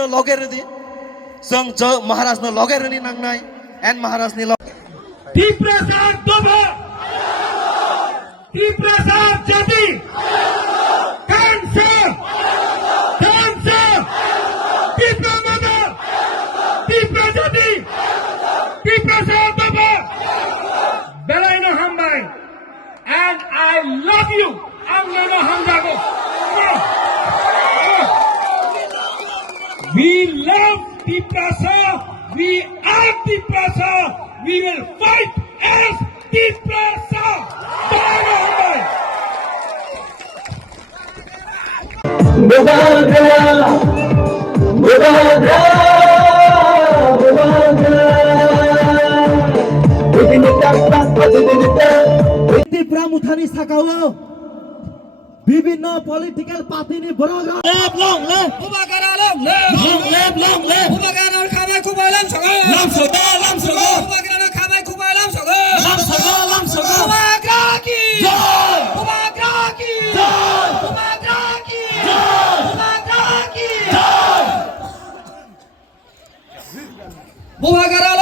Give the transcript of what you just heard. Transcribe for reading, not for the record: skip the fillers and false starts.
महाराजनो लगेर दि जों महाराजनो लगेर नि नांनाय N महाराजनि Diprasad Doba, Diprasad Jati, Cancer, Dipra Mother, Dipra Jati, Diprasad Doba, Belaino Hambai, and I love you, Amnano Hamdago. We love Diprasad, we are Diprasad. We will fight as Diprasad. Pramuthani Sakao বিভিন্ন political party নি বড় long লে Ubagara long le Ubagara khamai kubai lam sogo Ubagara khamai kubai lam sogo Ubagara ki Ubagara ki Ubagara